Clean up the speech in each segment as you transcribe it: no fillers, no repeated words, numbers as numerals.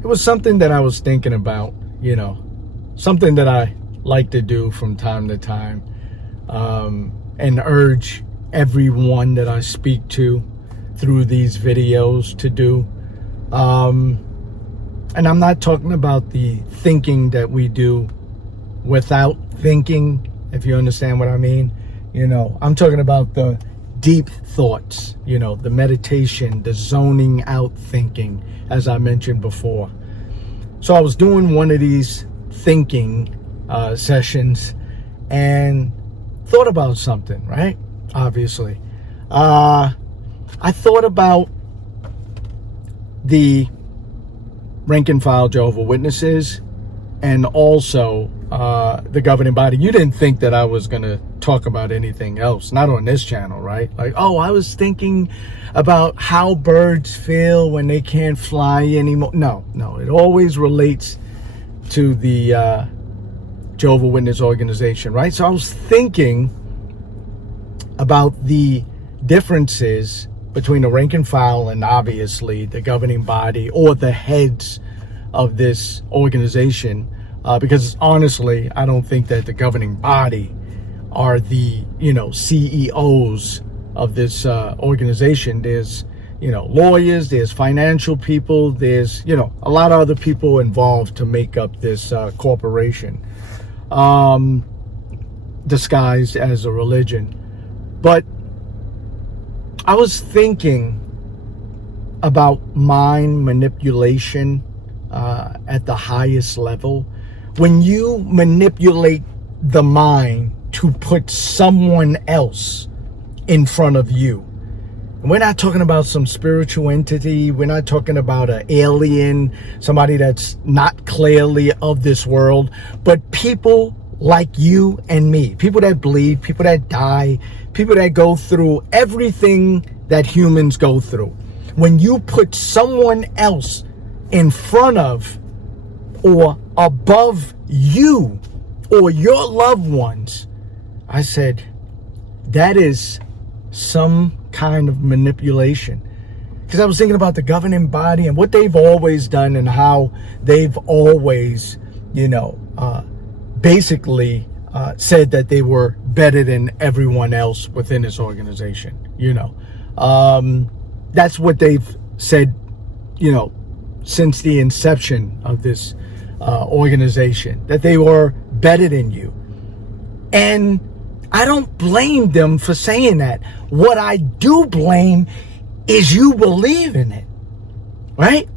it was something that I was thinking about, something that I like to do from time to time, and urge everyone that I speak to through these videos to do. And I'm not talking about the thinking that we do without thinking, if you understand what I mean. I'm talking about the deep thoughts, the meditation, the zoning out thinking, as I mentioned before. So I was doing one of these thinking sessions and thought about something, right? Obviously. I thought about the rank and file Jehovah's Witnesses and also the governing body. You didn't think that I was going to talk about anything else, not on this channel, right? Like, oh, I was thinking about how birds feel when they can't fly anymore. No, it always relates to the Jehovah's Witness organization, right? So I was thinking about the differences between the rank and file and obviously the governing body or the heads of this organization, because honestly, I don't think that the governing body are the CEOs of this organization. There's lawyers, there's financial people, there's a lot of other people involved to make up this corporation, disguised as a religion. But I was thinking about mind manipulation at the highest level. When you manipulate the mind to put someone else in front of you. And we're not talking about some spiritual entity. We're not talking about an alien, somebody that's not clearly of this world, but people like you and me, people that bleed, people that die, people that go through everything that humans go through. When you put someone else in front of or above you or your loved ones, I said, that is some kind of manipulation. Because I was thinking about the governing body and what they've always done and how they've always, basically said that they were better than everyone else within this organization. That's what they've said, since the inception of this organization, that they were better than you. And I don't blame them for saying that. What I do blame is you believe in it, right?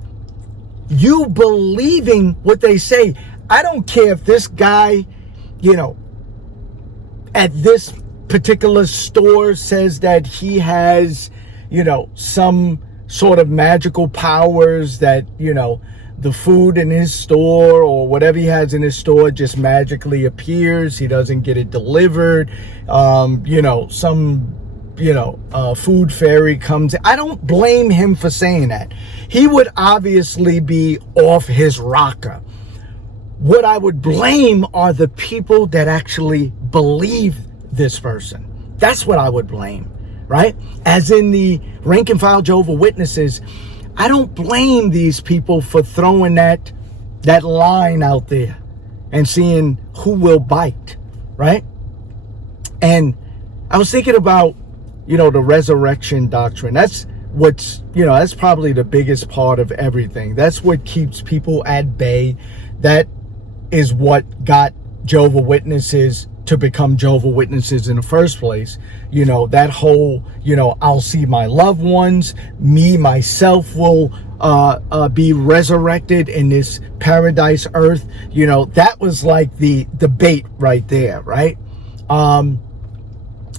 You believing what they say. I don't care if this guy, at this particular store says that he has, some sort of magical powers that, the food in his store or whatever he has in his store just magically appears. He doesn't get it delivered. Some food fairy comes in. I don't blame him for saying that. He would obviously be off his rocker. What I would blame are the people that actually believe this person. That's what I would blame, right? As in the rank and file Jehovah's Witnesses, I don't blame these people for throwing that line out there and seeing who will bite, right? And I was thinking about, the resurrection doctrine. That's what's, that's probably the biggest part of everything. That's what keeps people at bay. That is what got Jehovah's Witnesses to become Jehovah's Witnesses in the first place. That whole, I'll see my loved ones, me, myself will be resurrected in this paradise earth. That was like the debate right there, right?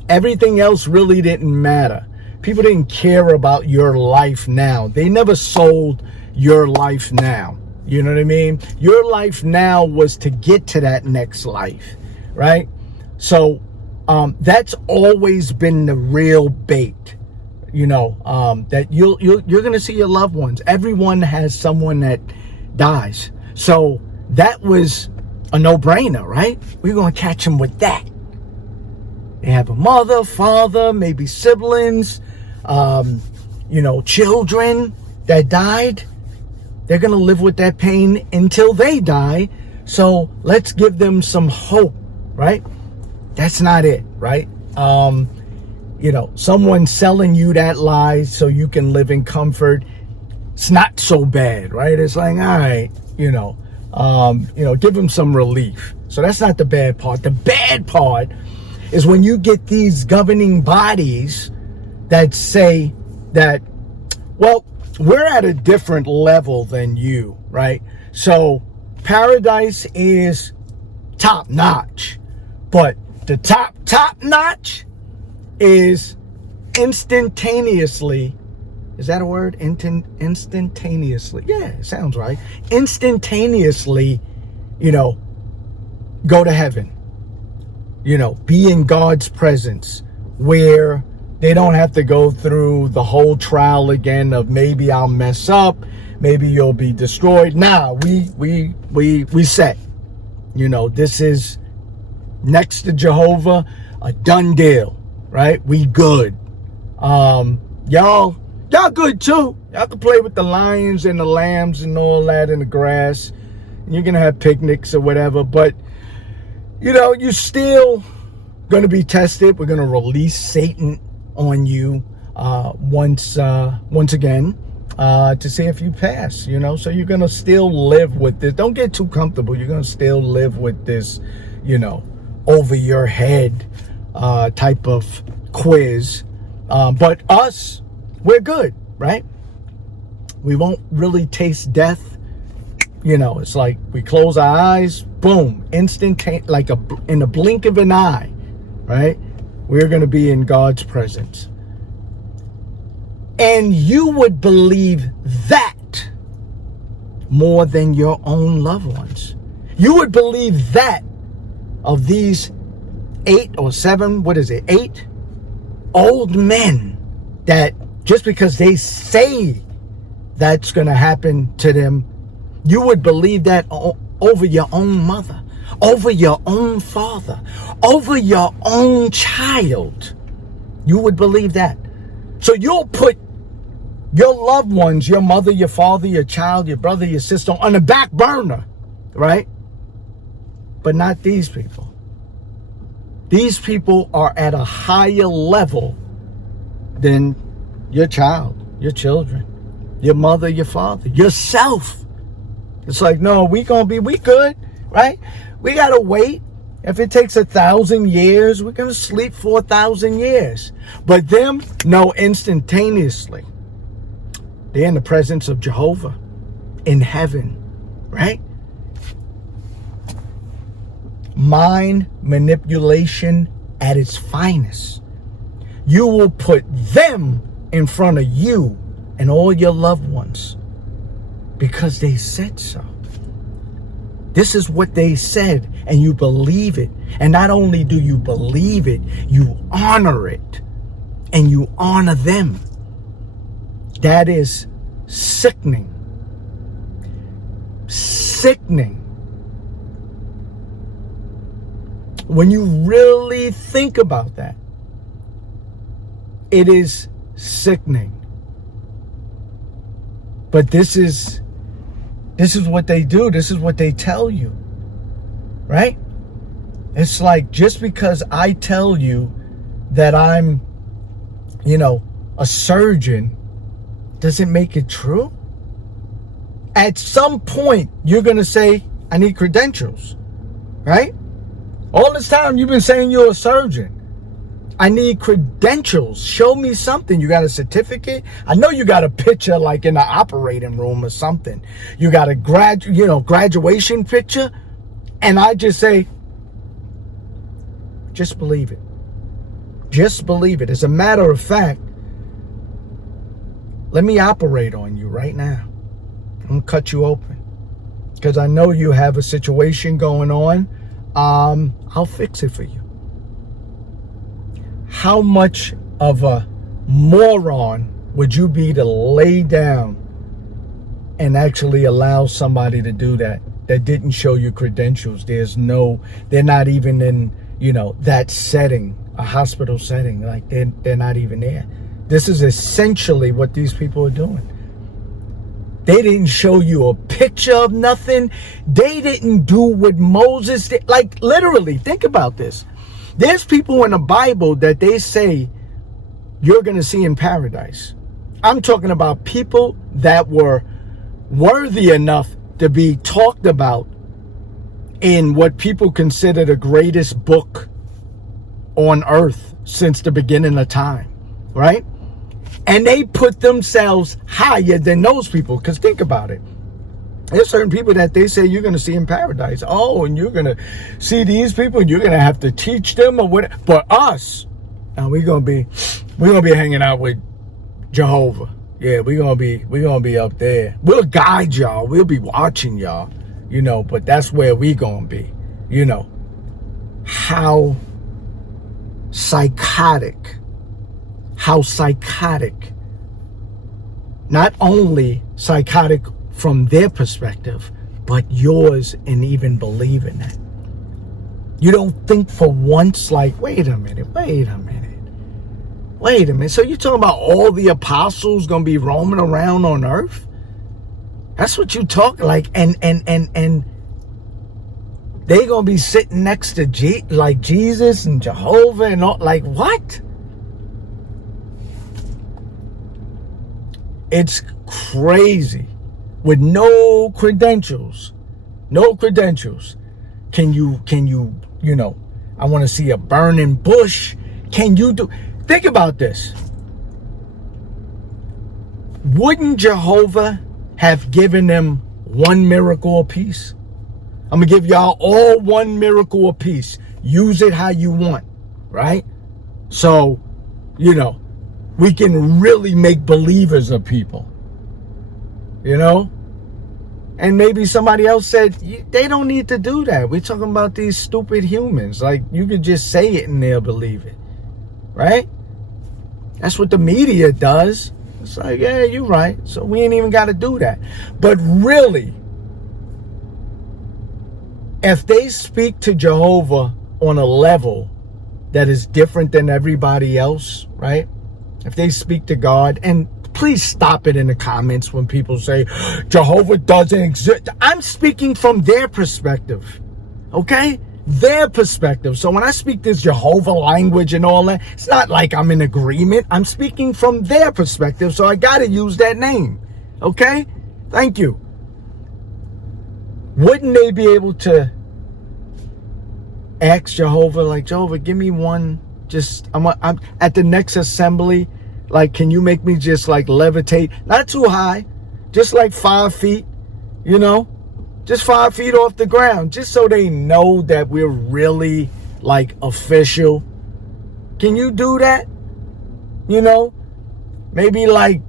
Everything else really didn't matter. People didn't care about your life now. They never sold your life now. You know what I mean? Your life now was to get to that next life, right? So that's always been the real bait, that you're going to see your loved ones. Everyone has someone that dies. So that was a no-brainer, right? We're going to catch them with that. They have a mother, father, maybe siblings, children that died. They're going to live with that pain until they die. So let's give them some hope, right? That's not it, right? Someone selling you that lie so you can live in comfort. It's not so bad, right? It's like, all right, give them some relief. So that's not the bad part. The bad part is when you get these governing bodies that say that, well, we're at a different level than you, right? So paradise is top notch, but the top notch is instantaneously. Is that a word? Instantaneously. Yeah, it sounds right. Instantaneously, go to heaven. Be in God's presence where they don't have to go through the whole trial again of maybe I'll mess up, maybe you'll be destroyed. Nah, we set. This is next to Jehovah, a done deal, right? We good. Y'all good too. Y'all can play with the lions and the lambs and all that in the grass. And you're gonna have picnics or whatever, but you're still gonna be tested. We're gonna release Satan on you once again to see if you pass. So you're gonna still live with this. Don't get too comfortable. You're gonna still live with this, over your head type of quiz. But us, we're good, right? We won't really taste death. It's like we close our eyes, boom, instant, like in the blink of an eye, right? We're going to be in God's presence. And you would believe that more than your own loved ones. You would believe that of these 8 or 7, 8 old men that just because they say that's going to happen to them, you would believe that over your own mother, over your own father, over your own child. You would believe that. So you'll put your loved ones, your mother, your father, your child, your brother, your sister on the back burner, right? But not these people. These people are at a higher level than your child, your children, your mother, your father, yourself. It's like, no, we good, right? We got to wait. If it takes 1,000 years, we're going to sleep for 1,000 years. But them, no, instantaneously. They're in the presence of Jehovah in heaven, right? Mind manipulation at its finest. You will put them in front of you and all your loved ones because they said so. This is what they said, and you believe it. And not only do you believe it, you honor it, and you honor them. That is sickening. Sickening. When you really think about that, it is sickening. But this is what they do. This is what they tell you, right? It's like, just because I tell you that I'm, a surgeon, doesn't make it true. At some point, you're going to say, I need credentials, right? All this time, you've been saying you're a surgeon. I need credentials. Show me something. You got a certificate? I know you got a picture like in the operating room or something. You got a graduation picture. And I just say, just believe it. Just believe it. As a matter of fact, let me operate on you right now. I'm going to cut you open. Because I know you have a situation going on. I'll fix it for you. How much of a moron would you be to lay down and actually allow somebody to do that didn't show you credentials? They're not even in, that setting, a hospital setting. Like they're not even there. This is essentially what these people are doing. They didn't show you a picture of nothing. They didn't do what Moses did. Like, literally, think about this. There's people in the Bible that they say you're going to see in paradise. I'm talking about people that were worthy enough to be talked about in what people consider the greatest book on earth since the beginning of time, right? And they put themselves higher than those people. Because think about it. There's certain people that they say you're going to see in paradise. Oh, and you're going to see these people and you're going to have to teach them or what. But us, now we're going to be hanging out with Jehovah. Yeah, we're going to be up there. We'll guide y'all. We'll be watching y'all, but that's where we going to be, How psychotic, not only psychotic from their perspective, but yours in even believing that. You don't think for once like, wait a minute. So you're talking about all the apostles going to be roaming around on earth? That's what you talk like. And they going to be sitting next to Jesus and Jehovah and all. Like, what? It's crazy. With no credentials. Can you, I want to see a burning bush. Can you do? Think about this. Wouldn't Jehovah have given them one miracle apiece? I'm going to give y'all all one miracle apiece. Use it how you want, right? So, we can really make believers of people, And maybe somebody else said, they don't need to do that. We're talking about these stupid humans. Like, you could just say it and they'll believe it, right? That's what the media does. It's like, yeah, you're right. So we ain't even got to do that. But really, if they speak to Jehovah on a level that is different than everybody else, right? If they speak to God, and please stop it in the comments when people say Jehovah doesn't exist. I'm speaking from their perspective, okay? Their perspective. So when I speak this Jehovah language and all that, it's not like I'm in agreement. I'm speaking from their perspective, so I got to use that name, okay? Thank you. Wouldn't they be able to ask Jehovah, like, Jehovah, give me one, just, I'm at the next assembly, like, can you make me just like levitate? Not too high, just like 5 feet, just 5 feet off the ground, just so they know that we're really like official. Can you do that? Maybe like,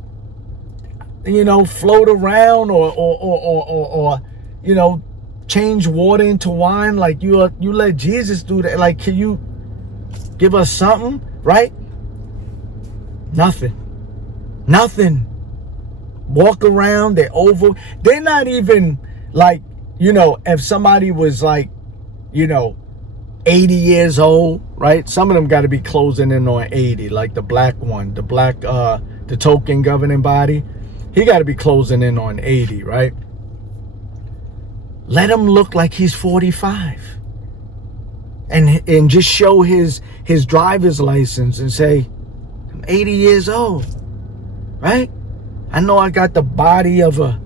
float around or change water into wine, like you let Jesus do that. Like, can you give us something, right? Nothing. Walk around, they're not even like, if somebody was like, 80 years old, right? Some of them got to be closing in on 80, like the black one, the token governing body. He got to be closing in on 80, right? Let him look like he's 45 and just show his driver's license and say, I'm 80 years old, right? I know I got the body of a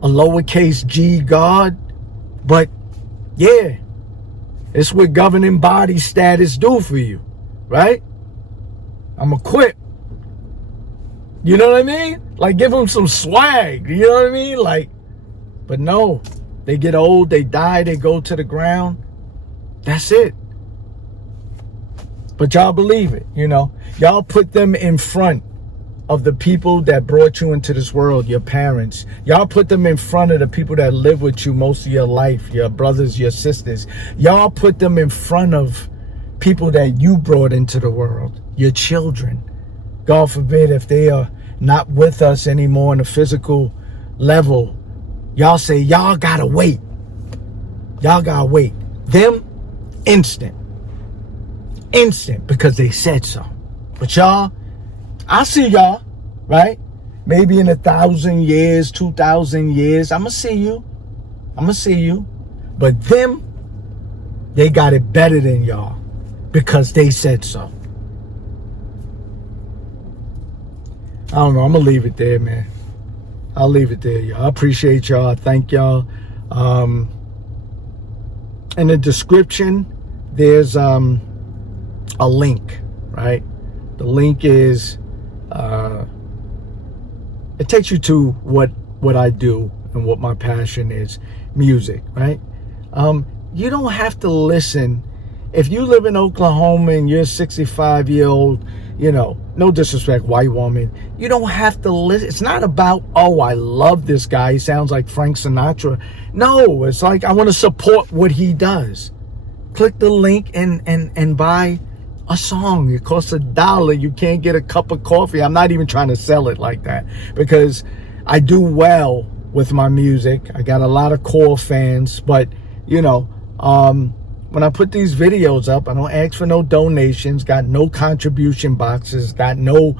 lowercase g God, but yeah, it's what governing body status do for you, right? I'm equipped. You know what I mean? Like, give them some swag. You know what I mean? Like, but no, they get old, they die, they go to the ground. That's it. But y'all believe it, Y'all put them in front of the people that brought you into this world, your parents. Y'all put them in front of the people that live with you most of your life, your brothers, your sisters. Y'all put them in front of people that you brought into the world, your children. God forbid if they are not with us anymore on a physical level, y'all say, y'all gotta wait. Y'all gotta wait. Them, instant, because they said so. But y'all, I see y'all, right? maybe in 1,000 years, 2,000 years, I'm going to see you. I'm going to see you. But them, they got it better than y'all because they said so. I don't know. I'm going to leave it there, man. I'll leave it there, y'all. I appreciate y'all. I thank y'all. In the description, there's a link, right? The link is, it takes you to what I do and what my passion is, music, right? You don't have to listen. If you live in Oklahoma and you're a 65-year-old, no disrespect, white woman, you don't have to listen. It's not about, oh, I love this guy, he sounds like Frank Sinatra. No, it's like, I want to support what he does. Click the link and buy a song. It costs $1. You can't get a cup of coffee. I'm not even trying to sell it like that because I do well with my music. I got a lot of core fans, but when I put these videos up, I don't ask for no donations, got no contribution boxes, got no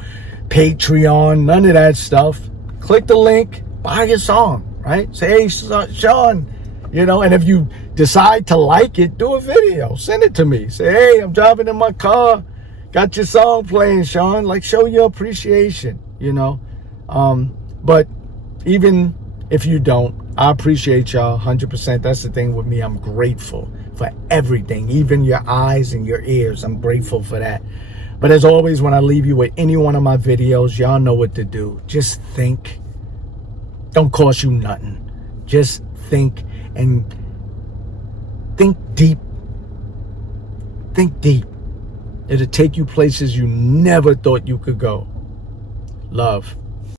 Patreon, none of that stuff. Click the link, buy a song, right? Say, hey, Sean, and if you decide to like it, do a video, send it to me. Say, hey, I'm driving in my car, got your song playing, Sean. Like, show your appreciation, But even if you don't, I appreciate y'all 100%. That's the thing with me. I'm grateful for everything, even your eyes and your ears. I'm grateful for that. But as always, when I leave you with any one of my videos, y'all know what to do. Just think. Don't cost you nothing. Just think, and think deep. Think deep. It'll take you places you never thought you could go. Love.